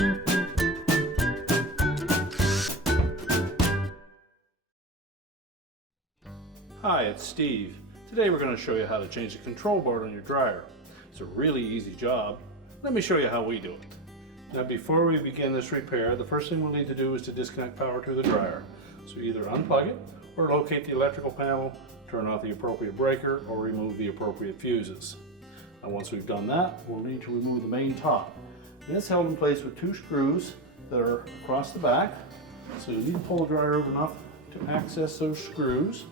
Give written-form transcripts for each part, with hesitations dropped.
Hi, it's Steve. Today we're going to show you how to change the control board on your dryer. It's a really easy job. Let me show you how we do it. Now before we begin this repair, the first thing we'll need to do is to disconnect power to the dryer. So either unplug it or locate the electrical panel, turn off the appropriate breaker, or remove the appropriate fuses. Now once we've done that, we'll need to remove the main top. And it's held in place with 2 screws that are across the back. So you need to pull the dryer over enough to access those screws.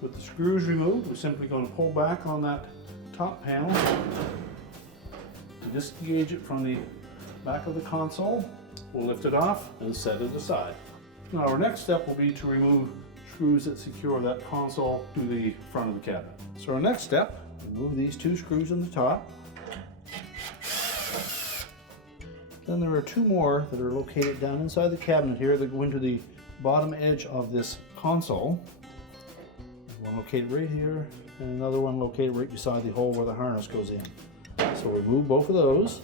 With the screws removed, we're simply going to pull back on that top panel to disengage it from the back of the console. We'll lift it off and set it aside. Now our next step will be to remove screws that secure that console to the front of the cabinet. So our next step, remove these 2 screws in the top. Then there are 2 more that are located down inside the cabinet here that go into the bottom edge of this console. One located right here, and another one located right beside the hole where the harness goes in. So remove both of those.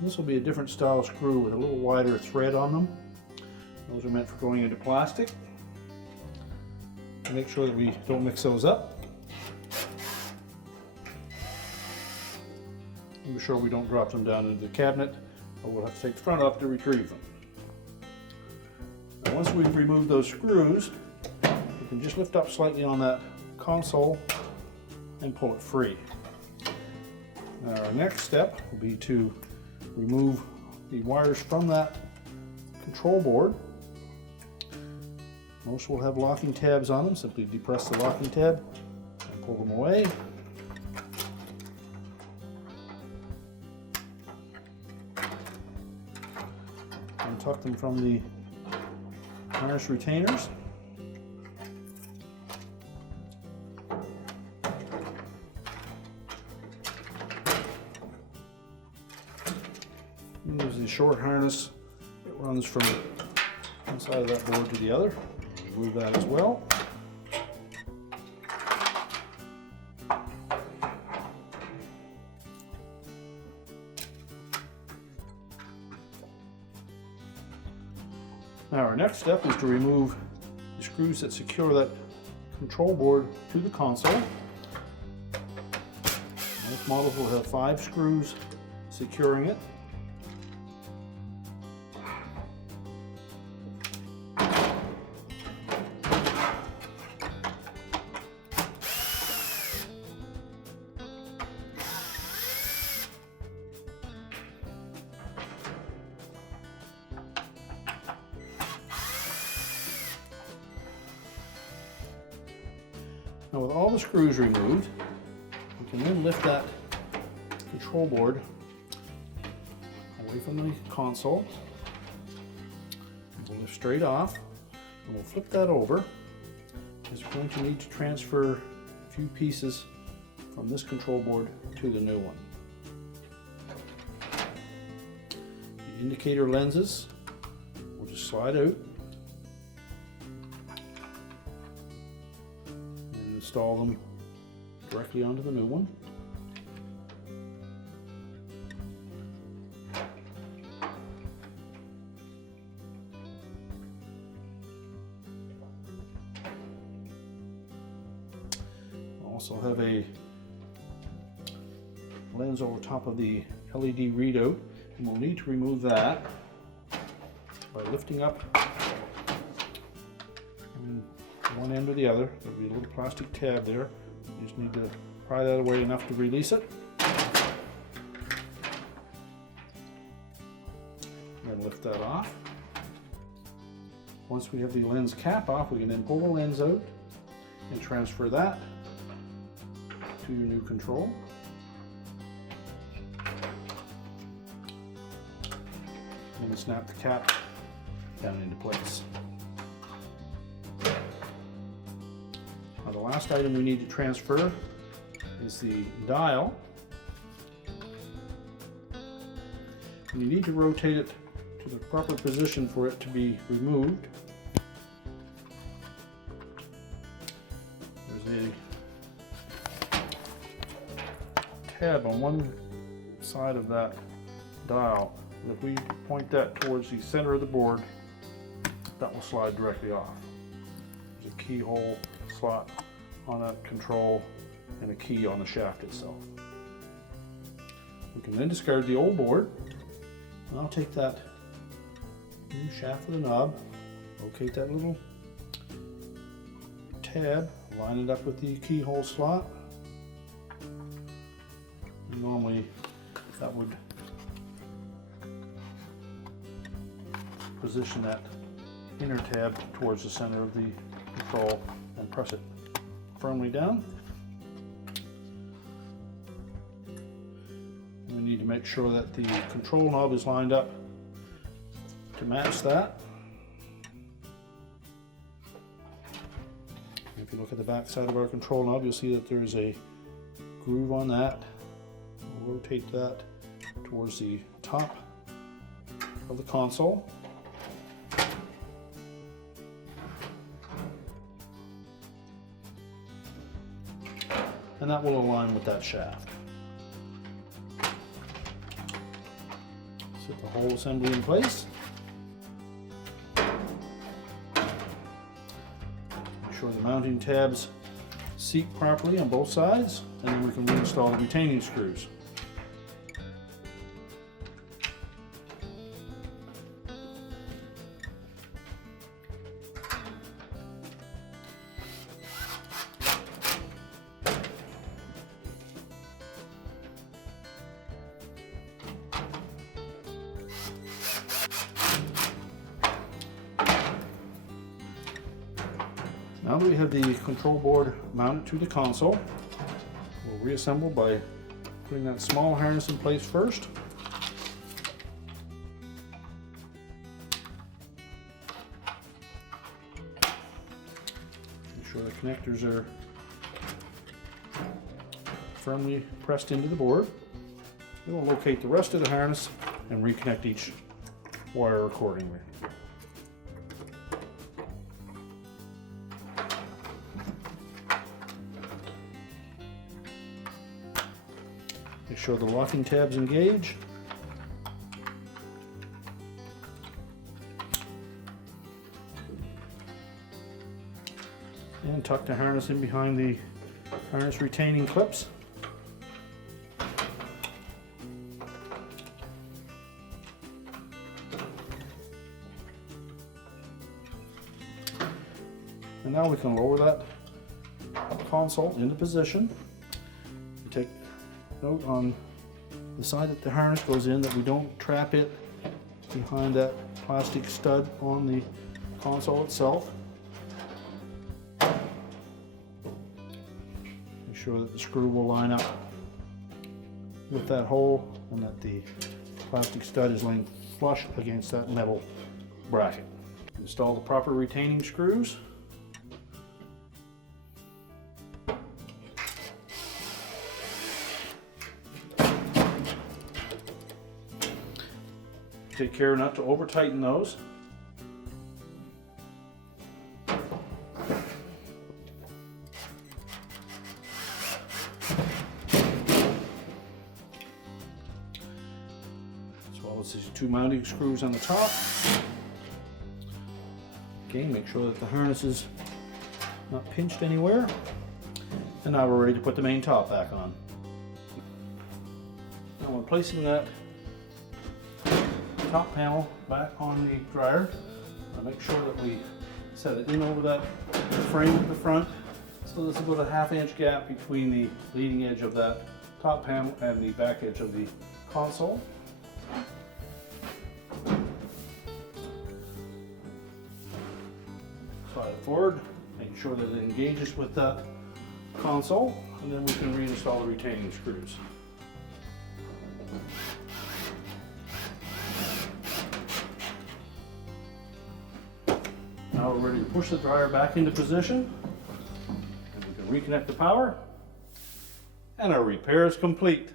This will be a different style screw with a little wider thread on them. Those are meant for going into plastic. Make sure that we don't mix those up. Be sure we don't drop them down into the cabinet, or we'll have to take the front off to retrieve them. Once we've removed those screws, we can just lift up slightly on that console and pull it free. Now our next step will be to remove the wires from that control board. Most will have locking tabs on them. Simply depress the locking tab and pull them away. Untuck them from the harness retainers. Use the short harness that runs from one side of that board to the other. Remove that as well. Now our next step is to remove the screws that secure that control board to the console. Most models will have 5 screws securing it. Now with all the screws removed, we can then lift that control board away from the console. We'll lift straight off, and we'll flip that over, because we're going to need to transfer a few pieces from this control board to the new one. The indicator lenses will just slide out. Install them directly onto the new one. Also have a lens over top of the LED readout, and we'll need to remove that by lifting up one end or the other. There'll be a little plastic tab there. You just need to pry that away enough to release it. And lift that off. Once we have the lens cap off, we can then pull the lens out and transfer that to your new control. And snap the cap down into place. Now the last item we need to transfer is the dial. And you need to rotate it to the proper position for it to be removed. There's a tab on one side of that dial. And if we point that towards the center of the board, that will slide directly off. There's a keyhole slot on that control and a key on the shaft itself. We can then discard the old board, and I'll take that new shaft with a knob, locate that little tab, line it up with the keyhole slot. And normally that would position that inner tab towards the center of the control and press it firmly down. We need to make sure that the control knob is lined up to match that. If you look at the back side of our control knob, you'll see that there's a groove on that. We'll rotate that towards the top of the console. And that will align with that shaft. Set the whole assembly in place. Make sure the mounting tabs seat properly on both sides, and then we can reinstall the retaining screws. Now that we have the control board mounted to the console, we'll reassemble by putting that small harness in place first. Make sure the connectors are firmly pressed into the board. Then we'll locate the rest of the harness and reconnect each wire accordingly. Make sure the locking tabs engage. And tuck the harness in behind the harness retaining clips. And now we can lower that console into position. Take note on the side that the harness goes in that we don't trap it behind that plastic stud on the console itself. Make sure that the screw will line up with that hole and that the plastic stud is laying flush against that metal bracket. Install the proper retaining screws. Take care not to over tighten those. As well as these two mounting screws on the top. Again, make sure that the harness is not pinched anywhere. And now we're ready to put the main top back on. Now when placing that top panel back on the dryer, I'll make sure that we set it in over that frame at the front. So there's about a ½ inch gap between the leading edge of that top panel and the back edge of the console. Slide it forward, making sure that it engages with that console, and then we can reinstall the retaining screws. Now we're ready to push the dryer back into position, and we can reconnect the power, and our repair is complete.